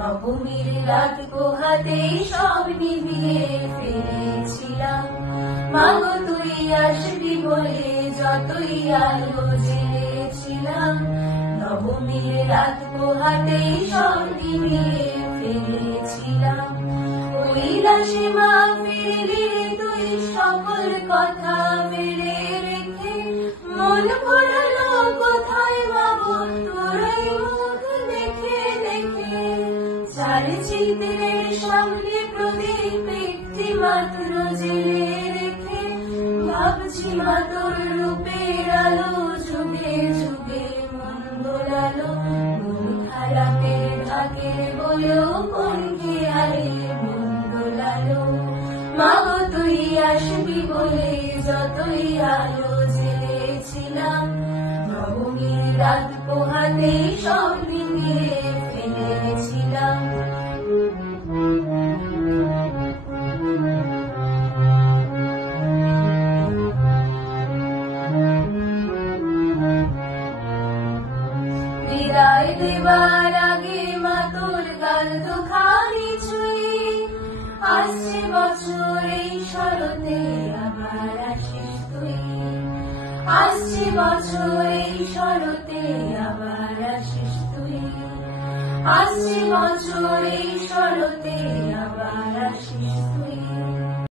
নবমীর রাত পোহাতে সব নিভিয়ে ফেলেছিলাম। মাগো তুই আসবি বলে যতই আলো জেলেছিলাম। নবমীর রাত পোহাতে সব নিভিয়ে ফেলেছিলাম। কৈলাসে মা ফিরলি তুই সকল কথা ফেলে রেখে, মন ভরালো কোথায় মাগো তোর মুখ দেখে দেখে। চার চিত্রের সামনে প্রদীপ একটি মাত্র জেলে রেখে, ভাবছি মা তোর রূপের আলো যুগে যুগে মন দোলালো। মন খারাপের ঢাকের বলো কোন খেয়ালে মন দোলালো। মাগো তুই আসবি বলে যতই আলো জেলেছিলাম। নবমীর রাত পোহাতে সব নিভিয়ে ফেলেছিলাম। বিদায় দেবার আগে মা তোর গাল দুখানি ছুঁয়ে, আসছে বছর এই শরতে আবার আসিস তুই। আসছে বছর এই শরতে আবার আসিস তুই। আসছে বছর এই শরতে আবার আসিস তুই।